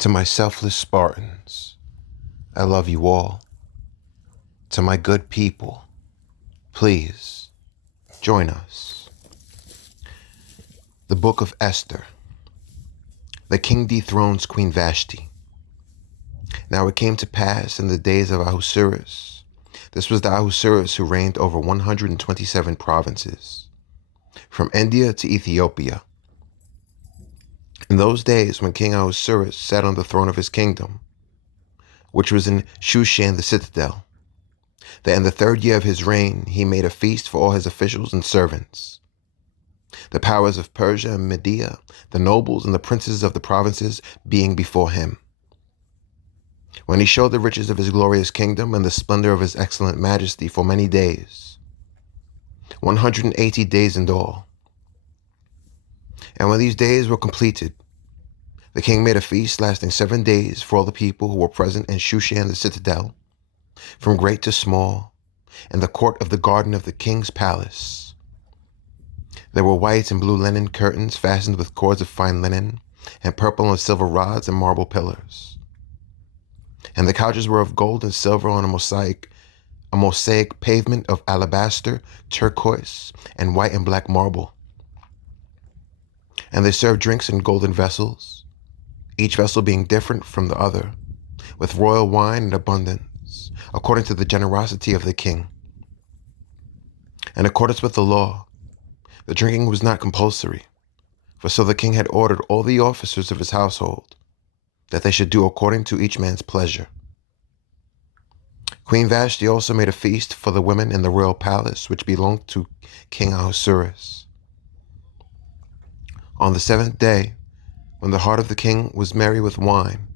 To my selfless Spartans, I love you all. To my good people, please join us. The Book of Esther. The king dethrones Queen Vashti. Now it came to pass in the days of Ahasuerus. This was the Ahasuerus who reigned over 127 provinces, from India to Ethiopia. In those days, when King Ahasuerus sat on the throne of his kingdom, which was in Shushan the citadel, that in the 3rd year of his reign he made a feast for all his officials and servants. The powers of Persia and Media, the nobles and the princes of the provinces being before him. When he showed the riches of his glorious kingdom and the splendor of his excellent majesty for many days, 180 days in all. And when these days were completed, the king made a feast lasting 7 days for all the people who were present in Shushan the citadel, from great to small, in the court of the garden of the king's palace. There were white and blue linen curtains fastened with cords of fine linen, and purple and silver rods and marble pillars. And the couches were of gold and silver on a mosaic pavement of alabaster, turquoise, and white and black marble. And they served drinks in golden vessels, each vessel being different from the other, with royal wine in abundance, according to the generosity of the king. In accordance with the law, the drinking was not compulsory, for so the king had ordered all the officers of his household, that they should do according to each man's pleasure. Queen Vashti also made a feast for the women in the royal palace which belonged to King Ahasuerus. On the 7th day, when the heart of the king was merry with wine,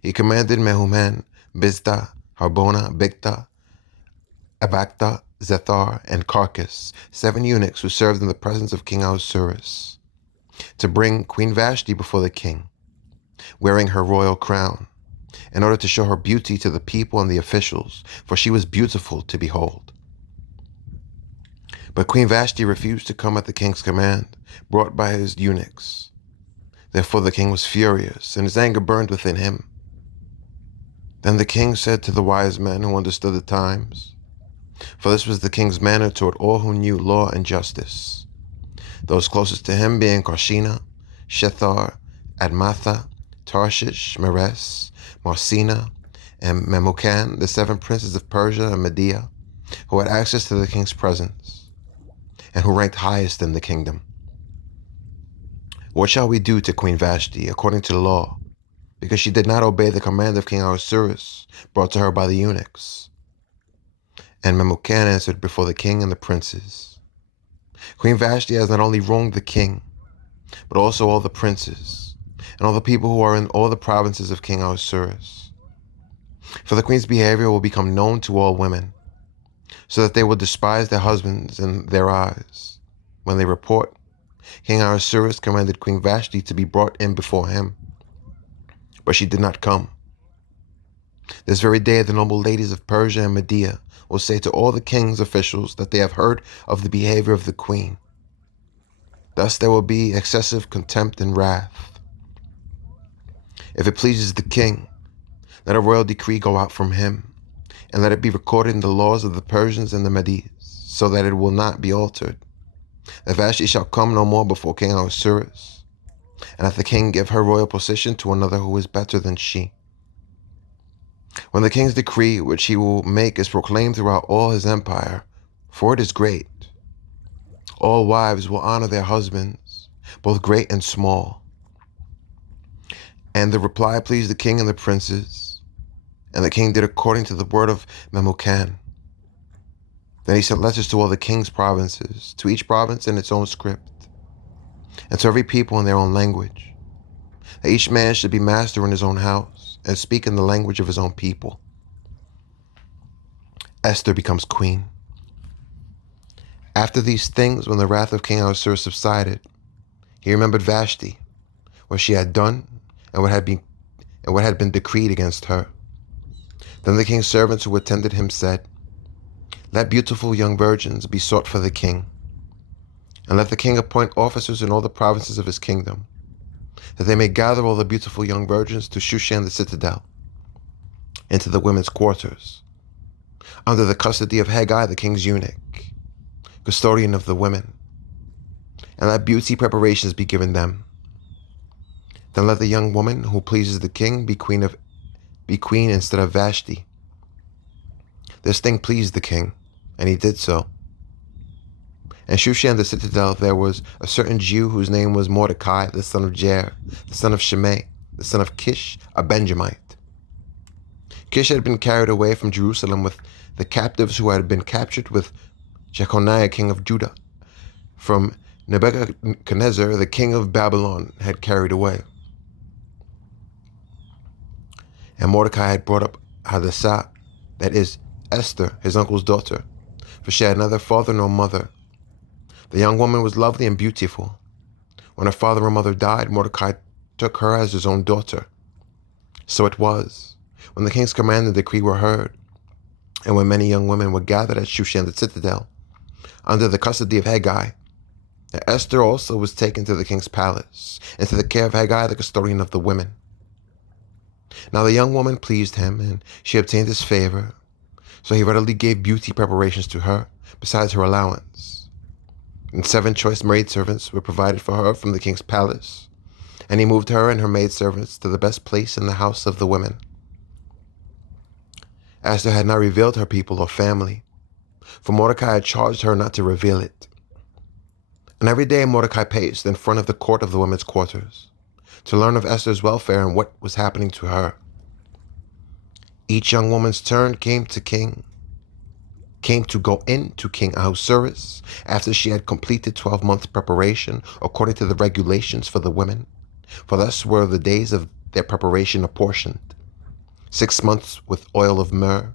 he commanded Mehuman, Biztha, Harbona, Bigtha, Abagtha, Zethar, and Carcass, 7 eunuchs who served in the presence of King Ahasuerus, to bring Queen Vashti before the king, wearing her royal crown, in order to show her beauty to the people and the officials, for she was beautiful to behold. But Queen Vashti refused to come at the king's command, brought by his eunuchs. Therefore the king was furious, and his anger burned within him. Then the king said to the wise men who understood the times, for this was the king's manner toward all who knew law and justice, those closest to him being Karshina, Shethar, Admatha, Tarshish, Meres, Marsina, and Memucan, the 7 princes of Persia and Media, who had access to the king's presence, and who ranked highest in the kingdom. What shall we do to Queen Vashti according to the law, because she did not obey the command of King Ahasuerus brought to her by the eunuchs? And Memucan answered before the king and the princes, Queen Vashti has not only wronged the king, but also all the princes, and all the people who are in all the provinces of King Ahasuerus. For the queen's behavior will become known to all women, so that they will despise their husbands in their eyes. When they report, King Ahasuerus commanded Queen Vashti to be brought in before him, but she did not come. This very day the noble ladies of Persia and Media will say to all the king's officials that they have heard of the behavior of the queen. Thus there will be excessive contempt and wrath. If it pleases the king, let a royal decree go out from him, and let it be recorded in the laws of the Persians and the Medes, so that it will not be altered, that Vashti shall come no more before King Ahasuerus, and that the king give her royal position to another who is better than she. When the king's decree, which he will make, is proclaimed throughout all his empire, for it is great, all wives will honor their husbands, both great and small. And the reply pleased the king and the princes, and the king did according to the word of Memucan. Then he sent letters to all the king's provinces, to each province in its own script, and to every people in their own language, that each man should be master in his own house, and speak in the language of his own people. Esther becomes queen. After these things, when the wrath of King Ahasuerus subsided, he remembered Vashti, what she had done, and what had been decreed against her. Then the king's servants who attended him said, Let beautiful young virgins be sought for the king, and let the king appoint officers in all the provinces of his kingdom, that they may gather all the beautiful young virgins to Shushan the citadel, into the women's quarters, under the custody of Haggai the king's eunuch, custodian of the women, and let beauty preparations be given them. Then let the young woman who pleases the king be queen instead of Vashti. This thing pleased the king, and he did so. In Shushan the citadel there was a certain Jew whose name was Mordecai, the son of Jair, the son of Shimei, the son of Kish, a Benjamite. Kish had been carried away from Jerusalem with the captives who had been captured with Jeconiah, king of Judah, from Nebuchadnezzar, the king of Babylon, had carried away. And Mordecai had brought up Hadassah, that is, Esther, his uncle's daughter, for she had neither father nor mother. The young woman was lovely and beautiful. When her father and mother died, Mordecai took her as his own daughter. So it was, when the king's command and decree were heard, and when many young women were gathered at Shushan the citadel, under the custody of Haggai, that Esther also was taken to the king's palace, into the care of Haggai, the custodian of the women. Now the young woman pleased him, and she obtained his favor, so he readily gave beauty preparations to her, besides her allowance. And 7 choice maidservants were provided for her from the king's palace, and he moved her and her maidservants to the best place in the house of the women. Esther had not revealed her people or family, for Mordecai had charged her not to reveal it. And every day Mordecai paced in front of the court of the women's quarters, to learn of Esther's welfare and what was happening to her. Each young woman's turn came to go in to King Ahasuerus after she had completed 12 months preparation according to the regulations for the women, for thus were the days of their preparation apportioned: 6 months with oil of myrrh,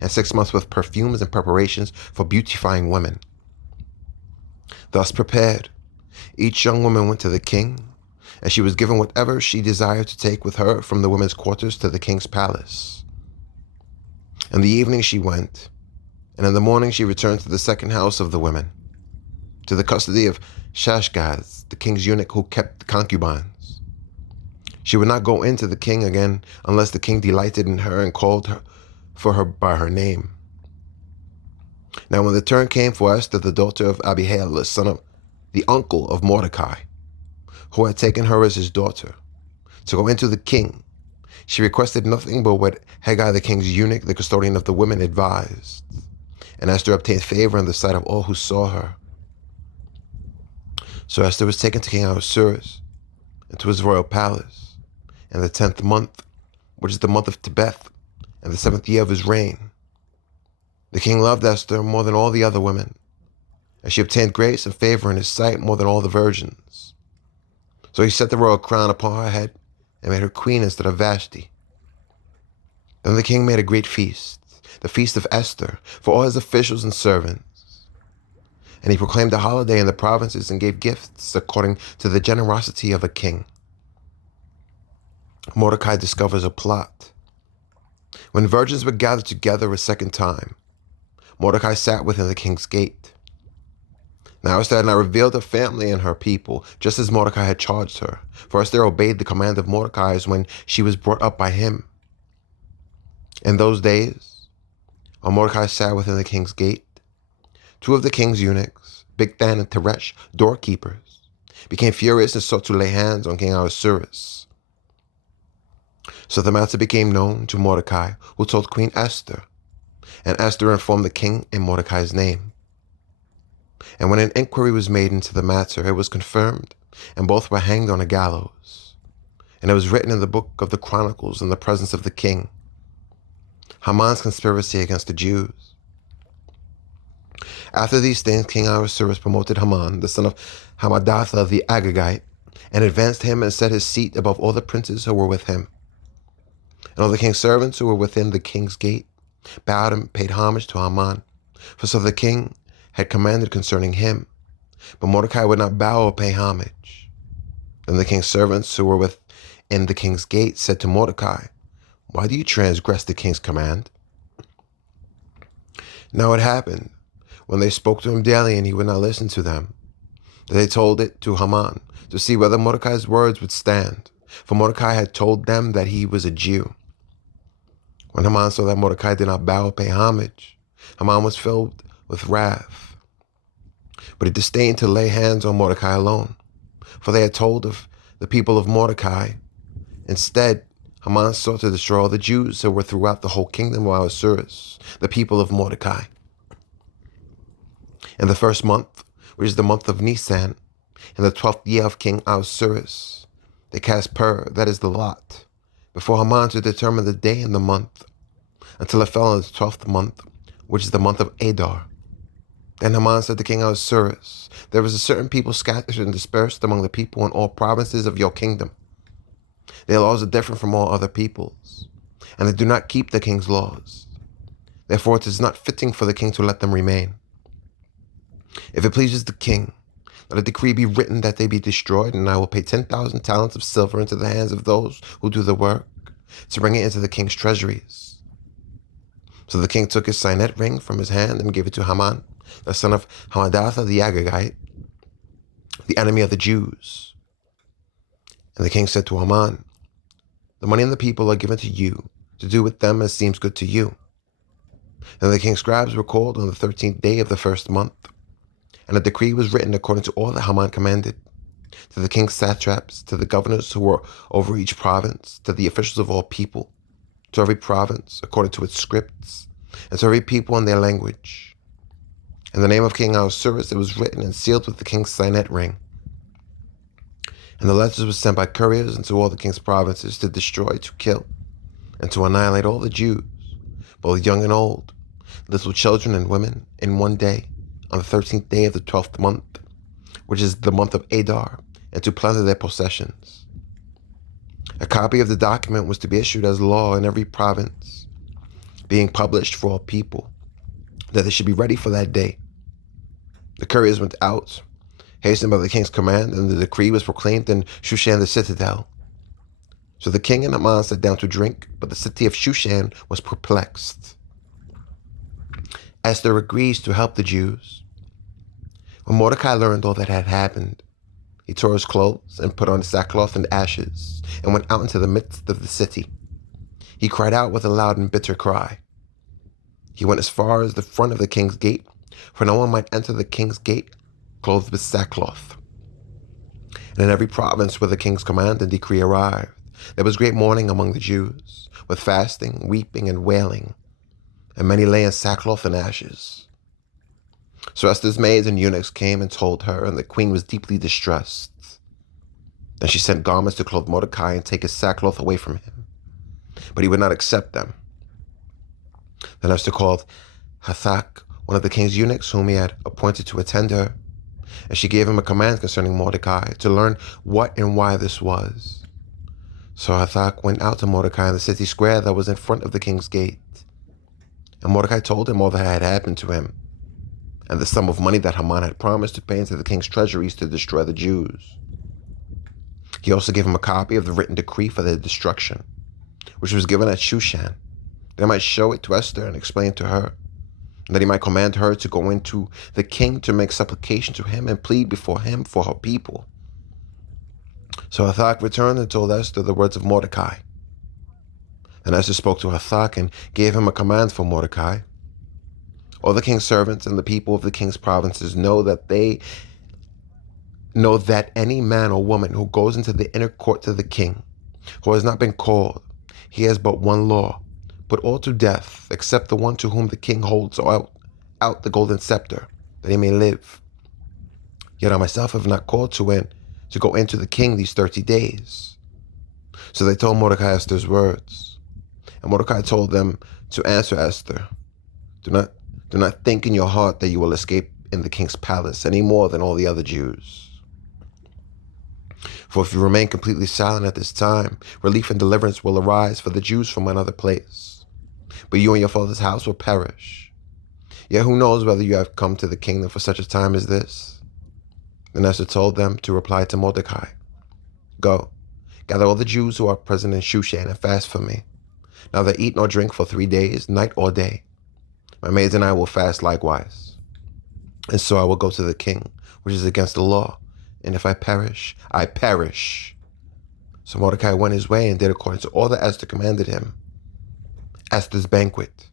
and 6 months with perfumes and preparations for beautifying women. Thus prepared, each young woman went to the king, and she was given whatever she desired to take with her from the women's quarters to the king's palace. In the evening she went, and in the morning she returned to the second house of the women, to the custody of Shashgaz, the king's eunuch who kept the concubines. She would not go in to the king again unless the king delighted in her and called her for her by her name. Now when the turn came for Esther, the daughter of Abihail, the son of the uncle of Mordecai, who had taken her as his daughter, to go into the king, she requested nothing but what Haggai the king's eunuch, the custodian of the women, advised. And Esther obtained favor in the sight of all who saw her. So Esther was taken to King Ahasuerus, into his royal palace, in the 10th month, which is the month of Tebeth, and the 7th year of his reign. The king loved Esther more than all the other women, and she obtained grace and favor in his sight more than all the virgins. So he set the royal crown upon her head and made her queen instead of Vashti. Then the king made a great feast, the feast of Esther, for all his officials and servants. And he proclaimed a holiday in the provinces and gave gifts according to the generosity of a king. Mordecai discovers a plot. When virgins were gathered together a second time, Mordecai sat within the king's gate. Now Esther had not revealed her family and her people, just as Mordecai had charged her, for Esther obeyed the command of Mordecai when she was brought up by him. In those days, while Mordecai sat within the king's gate, 2 of the king's eunuchs, Bigthan and Teresh, doorkeepers, became furious and sought to lay hands on King Ahasuerus. So the matter became known to Mordecai, who told Queen Esther, and Esther informed the king in Mordecai's name. And when an inquiry was made into the matter, it was confirmed, and both were hanged on a gallows. And it was written in the book of the Chronicles in the presence of the king, Haman's conspiracy against the Jews. After these things, King Ahasuerus promoted Haman, the son of Hammedatha the Agagite, and advanced him and set his seat above all the princes who were with him. And all the king's servants who were within the king's gate bowed and paid homage to Haman, for so the king had commanded concerning him. But Mordecai would not bow or pay homage. Then the king's servants who were within the king's gate said to Mordecai, "Why do you transgress the king's command?" Now it happened, when they spoke to him daily and he would not listen to them, that they told it to Haman, to see whether Mordecai's words would stand, for Mordecai had told them that he was a Jew. When Haman saw that Mordecai did not bow or pay homage, Haman was filled with wrath. But he disdained to lay hands on Mordecai alone, for they had told of the people of Mordecai. Instead, Haman sought to destroy all the Jews who were throughout the whole kingdom of Ahasuerus, the people of Mordecai. In the first month, which is the month of Nisan, in the 12th year of King Ahasuerus, they cast pur, that is the lot, before Haman to determine the day and the month, until it fell in the 12th month, which is the month of Adar. Then Haman said to King Ahasuerus, "There is a certain people scattered and dispersed among the people in all provinces of your kingdom. Their laws are different from all other peoples, and they do not keep the king's laws. Therefore it is not fitting for the king to let them remain. If it pleases the king, let a decree be written that they be destroyed, and I will pay 10,000 talents of silver into the hands of those who do the work, to bring it into the king's treasuries." So the king took his signet ring from his hand and gave it to Haman, the son of Hammedatha the Agagite, the enemy of the Jews. And the king said to Haman, "The money and the people are given to you, to do with them as seems good to you." And the king's scribes were called on the 13th day of the first month, and a decree was written according to all that Haman commanded, to the king's satraps, to the governors who were over each province, to the officials of all people, to every province according to its scripts, and to every people in their language. In the name of King Ahasuerus it was written and sealed with the king's signet ring. And the letters were sent by couriers into all the king's provinces to destroy, to kill, and to annihilate all the Jews, both young and old, little children and women, in one day, on the 13th day of the 12th month, which is the month of Adar, and to plunder their possessions. A copy of the document was to be issued as law in every province, being published for all people, that they should be ready for that day. The couriers went out, hastened by the king's command, and the decree was proclaimed in Shushan the citadel. So the king and Haman sat down to drink, but the city of Shushan was perplexed. Esther agrees to help the Jews. When Mordecai learned all that had happened, he tore his clothes and put on sackcloth and ashes, and went out into the midst of the city. He cried out with a loud and bitter cry. He went as far as the front of the king's gate, for no one might enter the king's gate clothed with sackcloth. And in every province where the king's command and decree arrived, there was great mourning among the Jews, with fasting, weeping, and wailing, and many lay in sackcloth and ashes. So Esther's maids and eunuchs came and told her, and the queen was deeply distressed. Then she sent garments to clothe Mordecai and take his sackcloth away from him, but he would not accept them. Then Esther called Hathach, one of the king's eunuchs whom he had appointed to attend her, and she gave him a command concerning Mordecai, to learn what and why this was. So Hathach went out to Mordecai in the city square that was in front of the king's gate. And Mordecai told him all that had happened to him, and the sum of money that Haman had promised to pay into the king's treasuries to destroy the Jews. He also gave him a copy of the written decree for their destruction, which was given at Shushan, that he might show it to Esther and explain it to her, and that he might command her to go into the king to make supplication to him and plead before him for her people. So Hathach returned and told Esther the words of Mordecai. And Esther spoke to Hathach and gave him a command for Mordecai. All the king's servants and the people of the king's provinces know that any man or woman who goes into the inner court to the king, who has not been called, he has but one law: put all to death, except the one to whom the king holds out the golden scepter, that he may live. Yet I myself have not called to go into the king these 30 days. So they told Mordecai Esther's words. And Mordecai told them to answer Esther, Do not think in your heart that you will escape in the king's palace any more than all the other Jews. For if you remain completely silent at this time, relief and deliverance will arise for the Jews from another place. But you and your father's house will perish. Yet who knows whether you have come to the kingdom for such a time as this? Then Esther told them to reply to Mordecai, Go, gather all the Jews who are present in Shushan and fast for me. Neither eat nor drink for 3 days, night or day. My maids and I will fast likewise. And so I will go to the king, which is against the law, and if I perish, I perish." So Mordecai went his way and did according to all that Esther commanded him. Esther's banquet.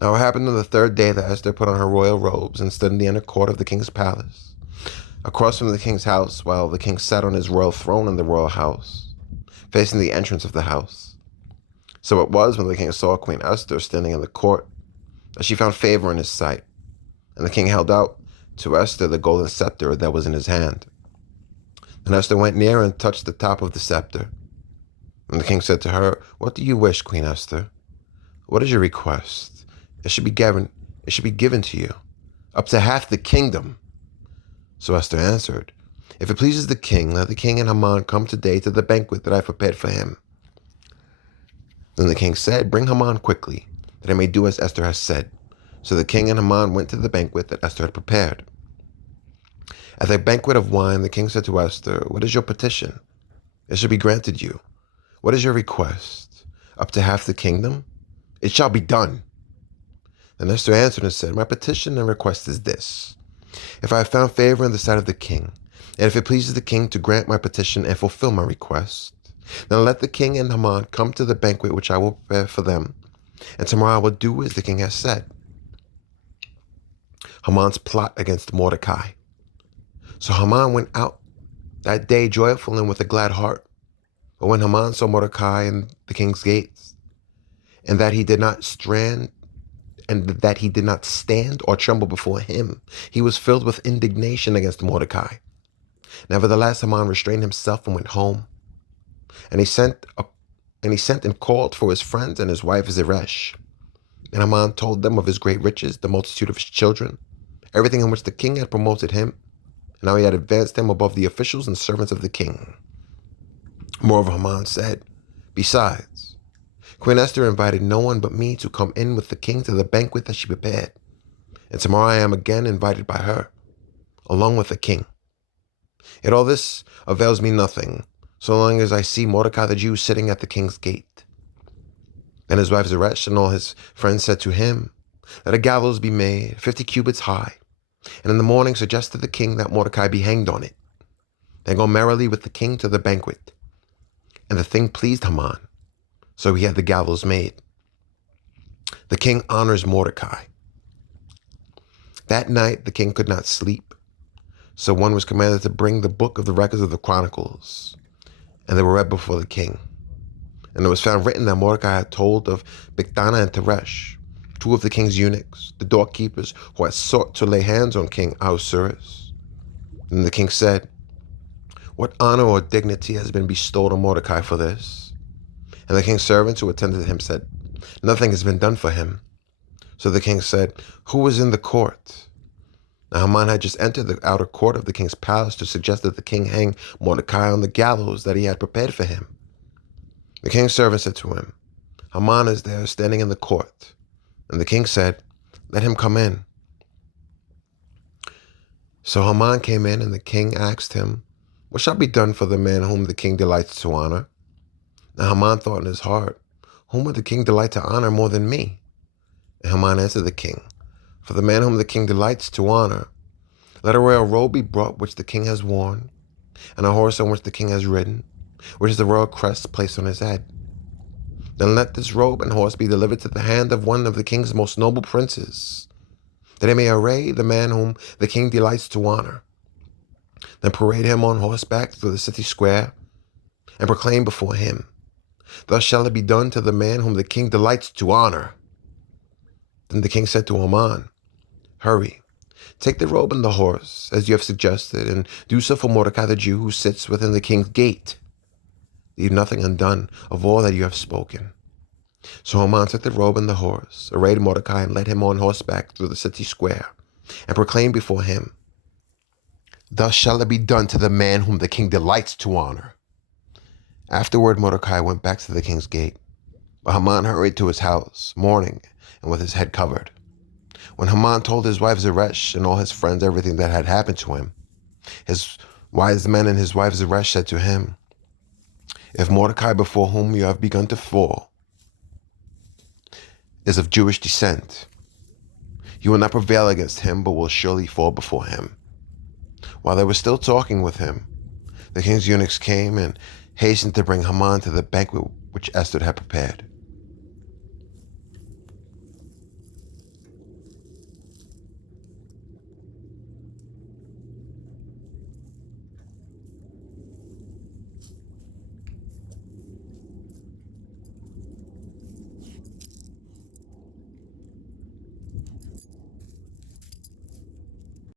Now it happened on the third day that Esther put on her royal robes and stood in the inner court of the king's palace, across from the king's house, while the king sat on his royal throne in the royal house, facing the entrance of the house. So it was, when the king saw Queen Esther standing in the court, that she found favor in his sight, and the king held out to Esther the golden scepter that was in his hand. And Esther went near and touched the top of the scepter. And the king said to her, "What do you wish, Queen Esther? What is your request? It should be given to you, up to half the kingdom." So Esther answered, "If it pleases the king, let the king and Haman come today to the banquet that I prepared for him." Then the king said, "Bring Haman quickly, that I may do as Esther has said." So the king and Haman went to the banquet that Esther had prepared. At the banquet of wine, the king said to Esther, "What is your petition? It shall be granted you. What is your request? Up to half the kingdom? It shall be done." Then Esther answered and said, "My petition and request is this. If I have found favor in the sight of the king, and if it pleases the king to grant my petition and fulfill my request, then let the king and Haman come to the banquet which I will prepare for them, and tomorrow I will do as the king has said." Haman's plot against Mordecai. So Haman went out that day joyful and with a glad heart. But when Haman saw Mordecai in the king's gates, and that he did not stand or tremble before him, he was filled with indignation against Mordecai. Nevertheless, Haman restrained himself and went home. And he sent and called for his friends and his wife Zeresh. And Haman told them of his great riches, the multitude of his children, everything in which the king had promoted him, and how he had advanced him above the officials and servants of the king. Moreover, Haman said, "Besides, Queen Esther invited no one but me to come in with the king to the banquet that she prepared, and tomorrow I am again invited by her, along with the king. Yet all this avails me nothing, so long as I see Mordecai the Jew sitting at the king's gate." And his wife Zeresh and all his friends said to him, "Let a gallows be made, 50 cubits high, and in the morning suggest to the king that Mordecai be hanged on it. Then go merrily with the king to the banquet." And the thing pleased Haman, so he had the gallows made. The king honors Mordecai. That night the king could not sleep, so one was commanded to bring the book of the records of the Chronicles, and they were read before the king. And it was found written that Mordecai had told of Bigthana and Teresh, two of the king's eunuchs, the doorkeepers, who had sought to lay hands on King Ahasuerus. Then the king said, "What honor or dignity has been bestowed on Mordecai for this?" And the king's servants who attended him said, "Nothing has been done for him." So the king said, "Who was in the court?" Now Haman had just entered the outer court of the king's palace to suggest that the king hang Mordecai on the gallows that he had prepared for him. The king's servant said to him, "Haman is there, standing in the court." And the king said, "Let him come in." So Haman came in, and the king asked him, "What shall be done for the man whom the king delights to honor?" Now Haman thought in his heart, "Whom would the king delight to honor more than me?" And Haman answered the king, "For the man whom the king delights to honor, let a royal robe be brought which the king has worn, and a horse on which the king has ridden, which is the royal crest placed on his head. Then let this robe and horse be delivered to the hand of one of the king's most noble princes, that he may array the man whom the king delights to honor. Then parade him on horseback through the city square, and proclaim before him, 'Thus shall it be done to the man whom the king delights to honor.'" Then the king said to Haman, "Hurry, take the robe and the horse, as you have suggested, and do so for Mordecai the Jew who sits within the king's gate. Leave nothing undone of all that you have spoken." So Haman took the robe and the horse, arrayed Mordecai, and led him on horseback through the city square, and proclaimed before him, "Thus shall it be done to the man whom the king delights to honor." Afterward Mordecai went back to the king's gate, but Haman hurried to his house, mourning and with his head covered. When Haman told his wife Zeresh and all his friends everything that had happened to him, his wise men and his wife Zeresh said to him, "If Mordecai, before whom you have begun to fall, is of Jewish descent, you will not prevail against him, but will surely fall before him." While they were still talking with him, the king's eunuchs came and hastened to bring Haman to the banquet which Esther had prepared.